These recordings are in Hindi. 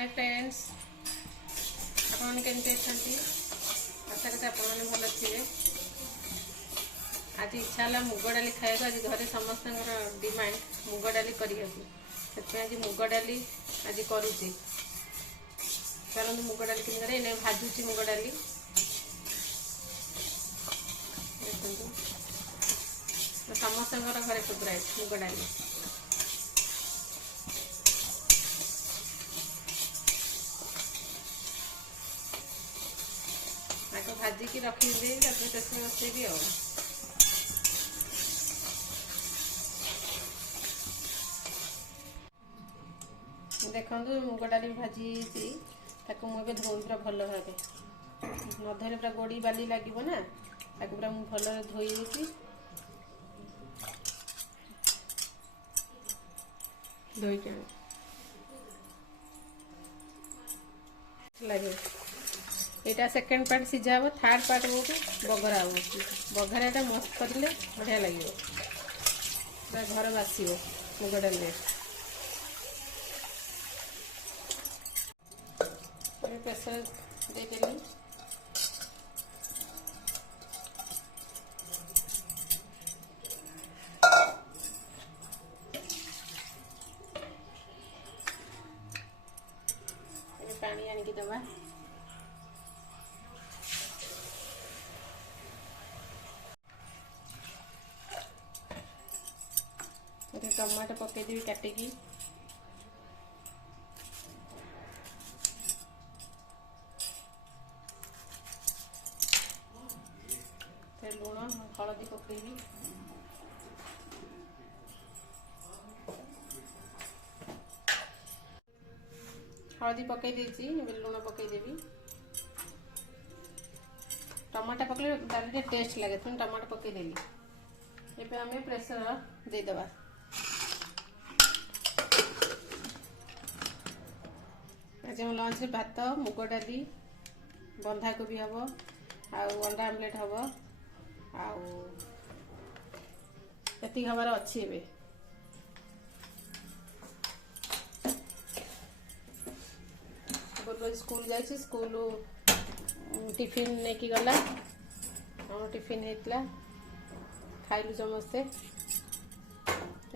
हाय फ्रेंड्स, आपन केमते छथि? आशा करते आपन भल थिबे। आज इच्छा ला मुग डाली खाइबा। आज घरे समस्त डिमांड मुग डाली करिया से आज मुग डाली आज करूची। कारण मुग डाली किन करे ने भाजुची मुग डाली समस्त घरे फेवरेट मुग डाली। भाजिकी रखीदे तेसरे बसेबी आ देखो मुग डाली भाजी मुझे धोई पूरा भल भावे न धोले पूरा गोड़ी बाली लगे ना पूरा मुझे भल धोई लगे। यहाँ सेकेंड पार्ट सीझा हम, थर्ड पार्ट को बघरा हम। बघरा मस्त करें बढ़िया लगे, पूरा घर बास मुग डाल प्रेसर देदेली। पानी आनिकी दबा। टमाटो पकईदेवी काटिकी। लुण हलदी पकईबी। हलदी पकई देछि, लुण पकईदेवी। टमाटो पकले डाली टेस्ट लगे तो टमाटो पकईदेली। एबे हमें प्रेसर देदेबा। आज हम लंच भात मुग डाली बंधाकोबी हम अंडा आमलेट हम आती हमार अच्छी ए स्कूल जाइए। स्कूल टिफिन नहीं कि गला हम टिफिन होता खाइलु समस्ते।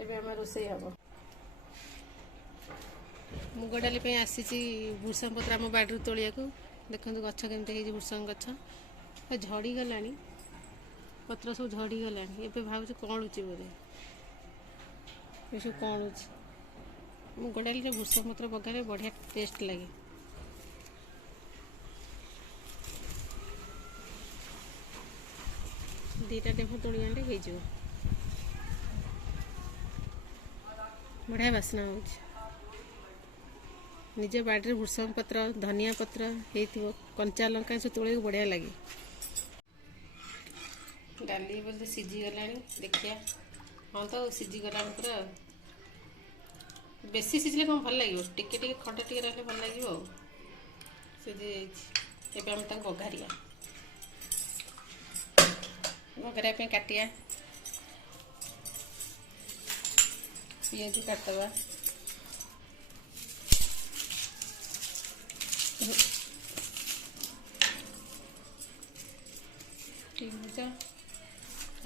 एबे हम रोषे हम मुग डाली आसी भूषंग पत्र आम बाड़ी तोलिया। देखो गछ केमती भूषंग गछ झड़ी गला, पत्र सब झड़ी गला। ए भाव कणुची बोधे ये सब कणुची। मुग डाली भूषंग पत्र पकाइले बढ़िया टेस्ट लगे। दीटा डेफ तोड़ी आने हो बढ़िया बास्ना हो। निज बाड़ी भूषंग पत्र धनिया पत्र हो कंचा लंका सब तोड़ बढ़िया लगे। डाली बोलते सीझी गला देखिया। हाँ तो सीझी गला पूरा बेसी सीझले कौन भल लगे टिके टिके खटा टिके रही भल लगे। सीझी जाइए बघारिया। बघारिया काटिया पियाज काटदबा।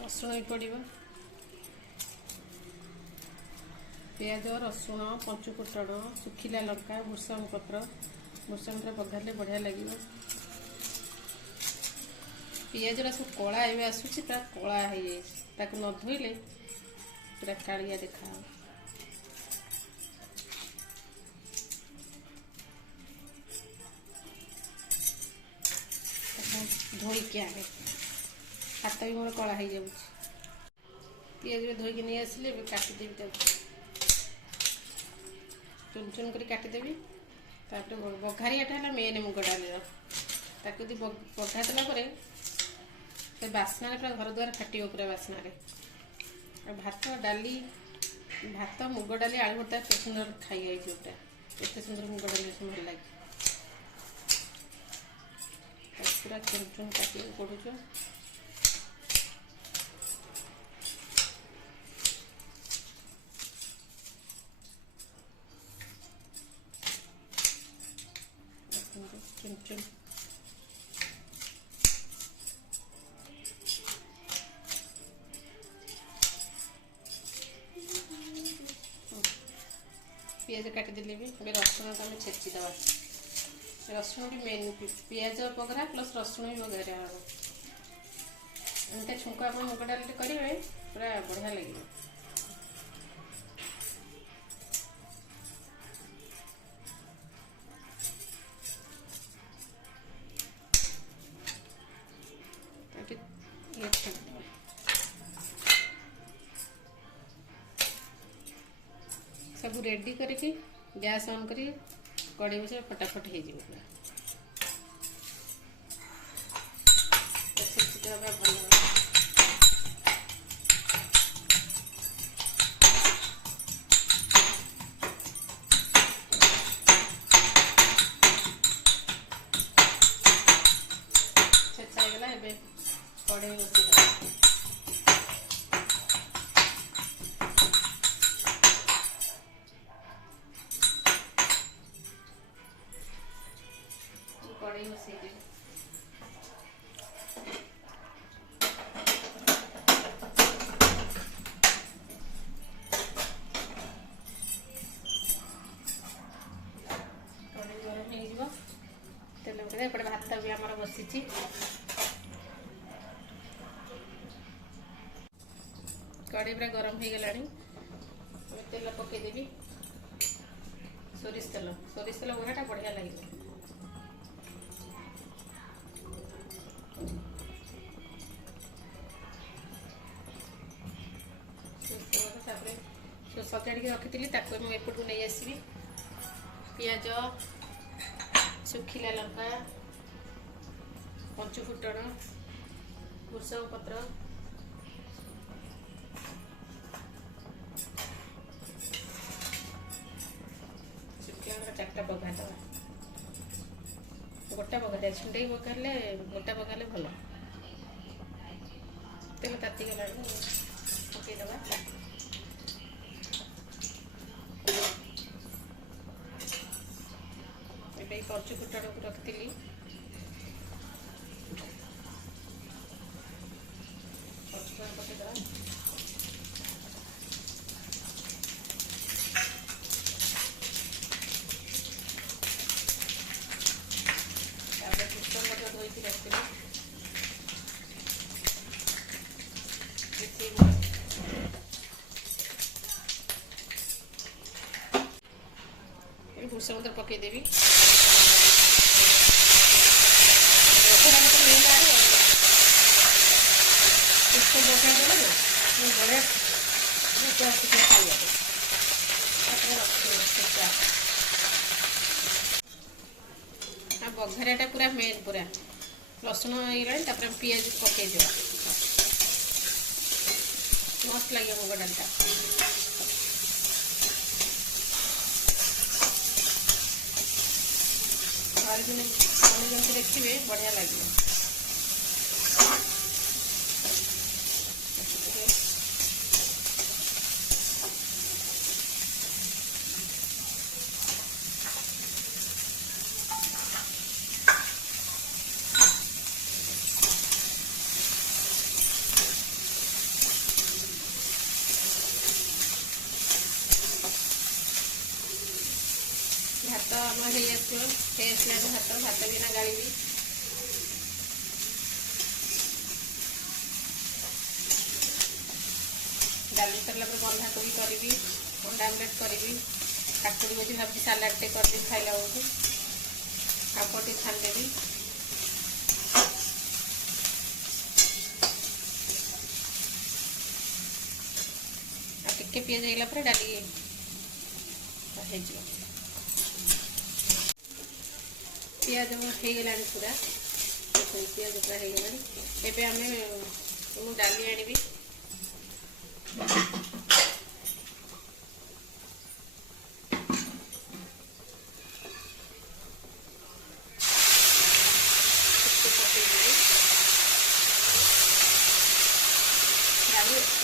रसुण भी पड़ो पियाज रसुण पंचुफुटण सुखिला लंका भूषंग पत्र बघारे बढ़िया लगे। पियाज सब कला एवं आसूसी पूरा कला हो जाए न धोइले पूरा कालिया देखा। धोईकी आगे हाथ भी मोर कला हो जाऊँ। पियाज भी धोईकी नहीं आसिले काटिदेवी चुन चुन कर काटिदेवी। बघारियाटा है मेन मुग डाली बघा देला बास्ना पूरा घर द्वार फाट पूरा बास्ना। भात डाली भात मुग डाली आलू भर्ता एत सुंदर खाई पूरा एत सुंदर मुग डाली भल लगे। पूरा चुन चुन काटे पड़ू। चुन चुन पियाज काटिदेली भी रसुण को आम छेचिदवा रसुण भी मेन पियाज बघरा प्लस रसुण भी बघारे हम एमती छुंक आप मुग डाल करेंगे पूरा बढ़िया लगे सब रेडी करके गैस ऑन करी कड़े बस फटाफट हो पूरा भल छेचागला कड़े बस कड़े बसई तेल पकड़े एपटे भात भी आमर बसी कड़े पूरा गरम हो गला तेल पकईदेवी सोरिष तेल बड़ाटा बढ़िया लगे सजाड़ी रखी मुझे एपटू नहीं आसबि पियाज सुखिला लंका पंचु फुटण भृषंग पत्र सुखिला चार्टा बघार दवा गोटा बघार छुंडे बघारे गोटा बघारे भल तेल तातीगला पकईदवा पंचु फुटण को रखी पकईदवा भृषंग धोई रखी भृषंग पकईदेवी इसको बढ़िया बघारियाटा पूरा मेन पूरा लसुण हो पियाज पकईद मस्त लगे मुग डालटा घर दिन जमी देखिए बढ़िया लगे भात आम भात भात भी ना गाड़ी डाली सरला बंधाकोबी करी अंडा आमलेट करी काकुड़ी बोझी भावी सालाडटे कर खाइला बेलू पापड़ छाणदेवी टिके पियाज होगा डाली पियाज होगला पूरा पियाज पूरा होगला एवं आम डाली आनी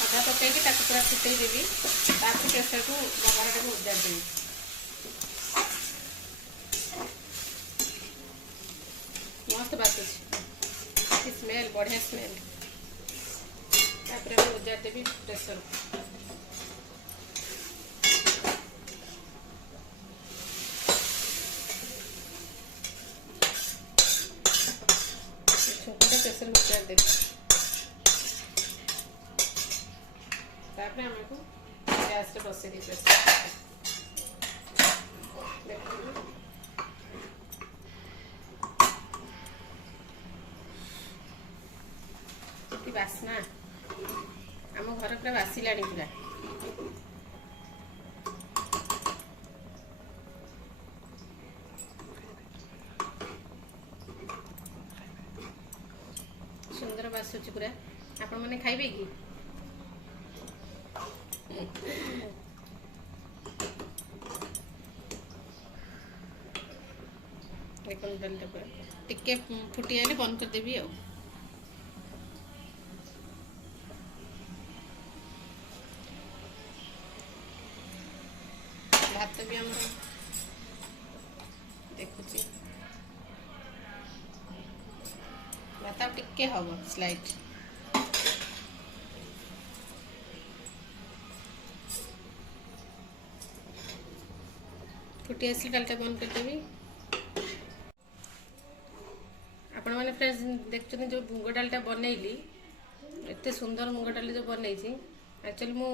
अदा पकई पूरा फुटेदेवी प्रेसर को बघारा को उजाड़ देवी मस्त बासुची स्मेल बढ़िया स्मेल। तापर उजार देवी प्रेसर छोटा प्रेसर उजार देवी। तापर आमको गैस रे बसई दी प्रेसर बास्ना आम घर पूरा बासिलाणी पूरा। सुंदर बासुची पूरा। आपण मैंने खाइबे कि टिके फुटी आले बंद कर देबी। भात भी आम देखुची भात टिके हम स्लाइड फुटी आस डालटा बंद करदेवी। आपण मैंने फ्रेंड्स देखते जो मुग डालटा बनईली एत सुंदर मुग डाल जो बनई एक्चुअली मु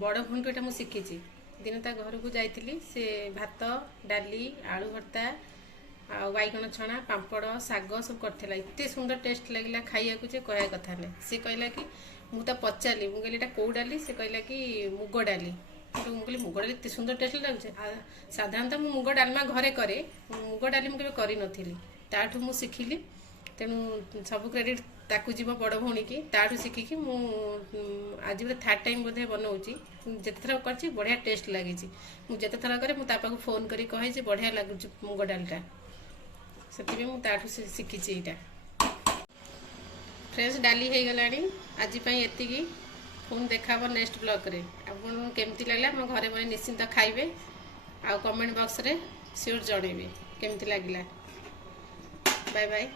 बड़ भून को मुझे शिखी दिन ता घर को जाइली से भात डाली आलू भर्ता बैगन छणा पापड़ शाग सब करथिला एते सुंदर टेस्ट लगला खाइया को जे कहया कथा नै। से कहला कि मु ता पचाली मु कहली एटा को डाली से कहला कि मुग डाली तो मु कहली मुग डाली एते सुंदर टेस्ट लागुचे। साधारणतः मु मुग डालमा घरे करे मुग डाली मु केबे करि नथिली ताठू मु सिखिली तेणु सब क्रेडिट ताकू जीव बड़ भौणी की ताठू शिखिकी मु आज बोले थर्ड टाइम बोधे बनाऊँगी जिते थर कर बढ़िया टेस्ट लगी मुझे थर करे मुझे फोन करी कहे जे बढ़िया लगुच मुग डालटा से मुझे शिखी यहाँ फ्रेश डाली हो गला आज ये पुणी देखा नेक्स्ट ब्लॉग रे आपन केमती लगला हम घरे बने निश्चिंत खाइबे आ कमेंट बॉक्स रे श्योर जणेबे केमती लागिला। Bye bye.